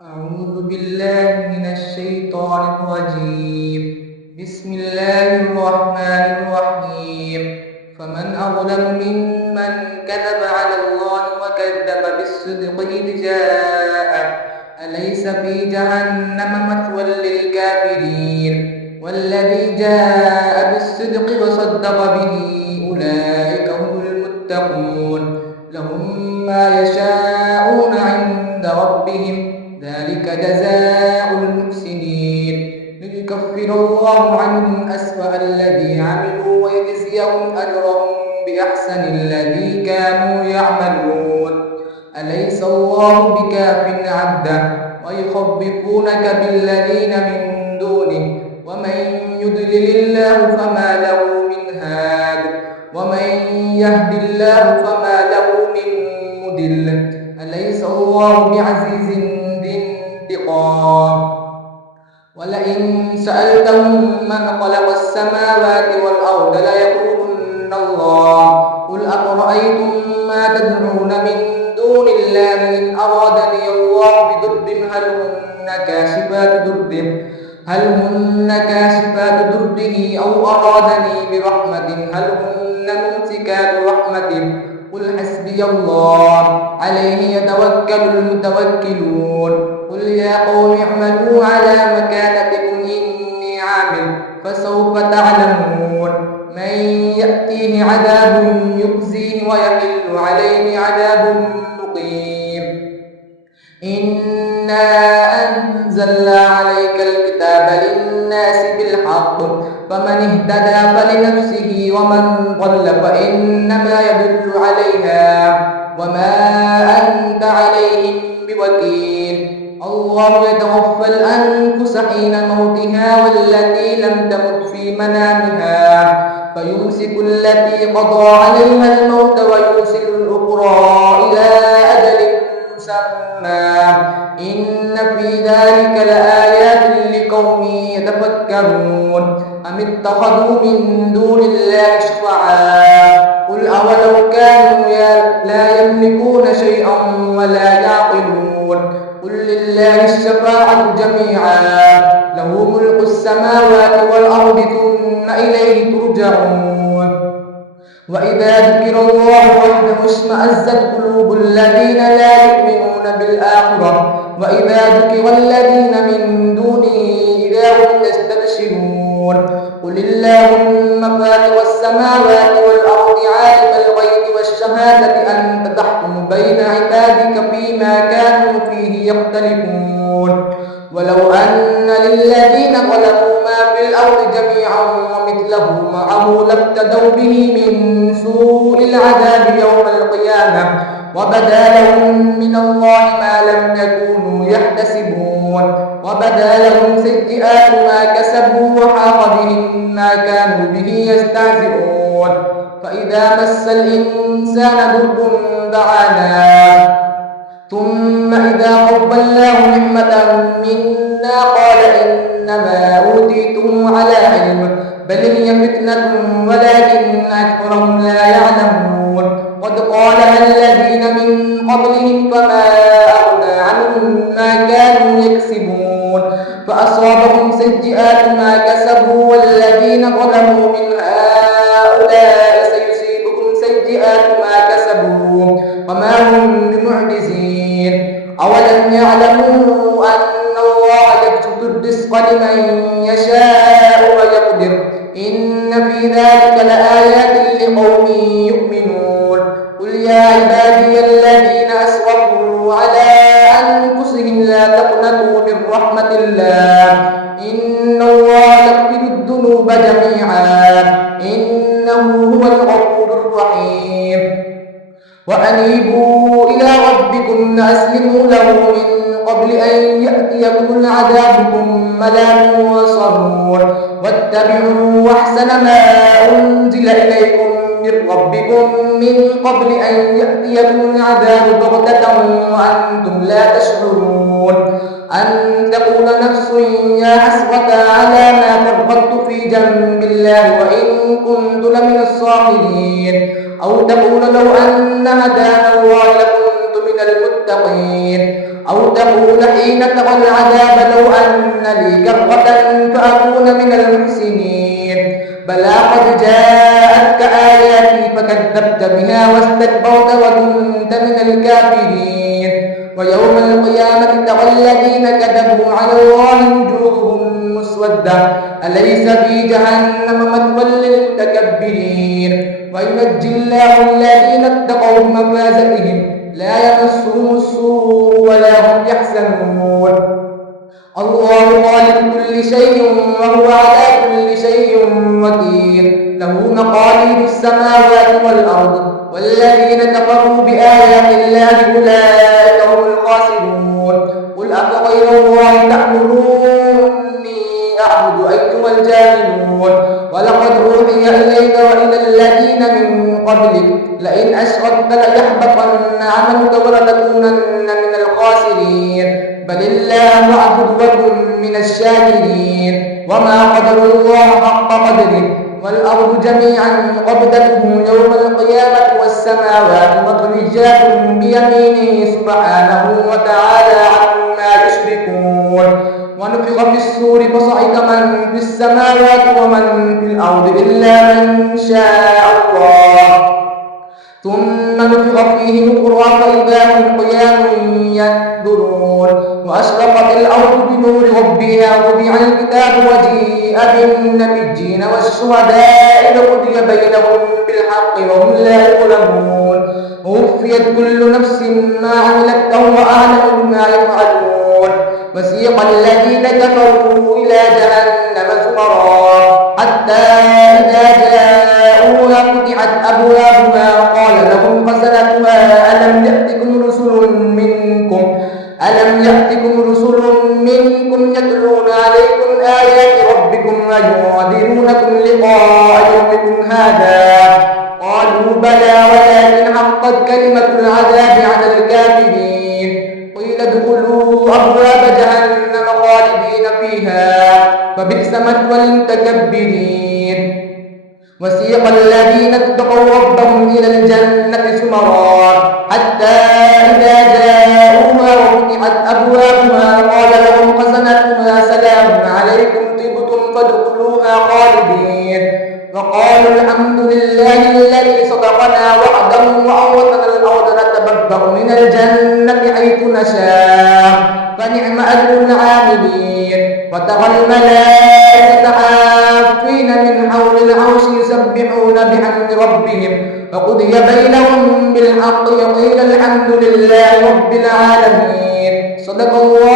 أعوذ بالله من الشيطان الرجيم. بسم الله الرحمن الرحيم. فمن أظلم ممن كذب على الله وكذب بالصدق إذ جاءه أليس في جهنم مثوى للكافرين والذي جاء بالصدق وصدق به أولئك هم المتقون لهم ما يشاءون عند ربهم ذلك جزاء المحسنين ليكفر الله عنهم أسوأ الذي عملوا ويجزيهم أجرهم بأحسن الذي كانوا يعملون أليس الله بكاف عبده ويخوفونك بالذين من دونه ومن يضلل الله فما له من هاد ومن يهد الله فما له من مضل أليس الله بعزيز ذي انتقام ولئن سألتهم من خلق السماوات والأرض ليقولن الله قل أفرأيتم ما تدعون من دون الله إن أرادني الله بضر هل هن كاشفات ضره أو أرادني برحمة هل هن ممسكات رحمته قل حسبي الله عليه يتوكل المتوكلون قل يا قوم اعملوا على مكانتكم إني عامل فسوف تعلمون من يأتيه عذاب يخزيه ويحل عليه عذاب مقيم إنا أنزلنا عليك الكتاب للناس بالحق فمن اهتدى فلنفسه ومن ضل فإنما يضل عليها وما أنت عليهم بوكيل الله يتوفى الأنفس حين موتها والتي لم تمت في منامها فيمسك التي قضى عليها الموت ويرسل الأخرى إلى أجل مسمى إن في ذلك لآيات لقوم يتفكرون أم اتخذوا من دون الله شفعاء قل أولو كانوا لا يملكون شيئا ولا يعقلون قل لله الشفاعة جميعا له ملك السماوات والأرض ثم إليه ترجعون وإذا ذكر الله وحده اشمأزت قلوب الذين لا يؤمنون بالآخرة وإذا ذكر الذين من دونه إذا هم يستبشرون قل اللهم فاطر السماوات والأرض عالم الغيب والشهادة أنت تحكم بين عبادك فيما كانوا فيه يختلفون ولو أن للذين ظلموا ما في الأرض جميعا ومثله معه لابتدوا به من سوء العذاب يوم القيامة وبدا لهم من الله ما لم يكونوا يحتسبون وبدا لهم سيئات ما كسبوا وحاق بهم ما كانوا به يستهزئون فإذا مس الإنسان ضر دعانا ثم إذا قبلناه نعمة منا قال إنما أوتيته على علم بل هي فتنة ولكن أكثرهم لا يعلمون قد قالها الذين من قبلهم فما أغنى عنهم ما كانوا يكسبون فأصابهم سيئات ما كسبوا والذين ظلموا من هؤلاء سيصيبهم سيئات ما كسبوا وما هم بمعجزين أولم يعلموا أن الله يبسط الرزق لمن يشاء ويقدر إن في ذلك لآيات لقوم يؤمنون قل يا عبادي الذين أسرفوا على أنفسهم لا تقنطوا من رحمة الله إن الله يغفر الذنوب جميعا إنه هو الغفور الرحيم وأنيبوا إلى ربكم أسلموا له من قبل أن يأتيكم العذاب ثم لا تنصرون واتبعوا أحسن ما أنزل إليكم من ربكم من قبل أن يأتيكم العذاب بغتة وأنتم لا تشعرون أن تقول نفس يا حسرة على ما فرطت في جنب الله وإن كنت لمن الصاغرين أو تقول لو أن هدانا الله لكنت من المتقين أو تقول حين ترى العذاب لو أن لي كرة فأكون من المحسنين بلى قد جاءتك آياتي فكذبت بها واستكبرت وكنت من الكافرين ويوم القيامة ترى الذين كذبوا على الله وجوههم مسودة أليس في جهنم مثوى للمتكبرين وينجي الله الذين اتقوا بمفازتهم لا يمسهم السوء ولا هم يحزنون الله خالق كل شيء وهو على كل شيء وكيل له مقاليد السماوات والأرض والذين كفروا بآيات الله أولئك هم الخاسرون قل أفغير الله تأمروني أعبد أيها الجاهلون ولقد أوحي إليك وإلى الذين من قبلك لئن أشركت ليحبطن عملك ولتكونن من الخاسرين بل الله واعبد وكن من الشاكرين وما قدر الله حق قدره والأرض جميعا قبضته يوم القيامة والسماوات مطويات بيمينه سبحانه وتعالى عما يشركون ونفخ في الصور فصعق من في السماوات ومن في الأرض إلا من شاء الله ثم نفخ فيه أخرى فإذا هم قيام ينظرون وأشرقت الأرض بنور ربها ووضع الكتاب وجيء بالنبيين والشهداء لقضي بينهم بالحق وهم لا يظلمون ووفيت كل نفس ما عملت وهو أعلم بما يفعلون وسيق الذين كفروا إلى جهنم زمرا حتى إذا جاءوها فتحت أبوابها قال لهم خزنتها ألم يأتكم رسل منكم يتلون عليكم آيات ربكم وينذرونكم لقاء يومكم هذا قالوا بلى ولكن حقت كلمة العذاب على الكافرين قيل ادخلوا أبواب جهنم خالدين فيها فبئس مثوى المتكبرين وسيق الذين اتقوا ربهم إلى الجنة زمرا حتى إذا جاءوها وفتحت أبوابها قال لهم خزنتها سلام عليكم طبتم فادخلوها خالدين وقالوا الحمد لله الذي صدقنا وعده وأورثنا الأرض نتبوأ من الجنة حيث نشاء فنعم أجر العاملين وترى الملائكة حافين من حول العرش يسبحون بحمد ربهم وقضي بينهم بالحق وقيل الحمد لله رب العالمين صدق الله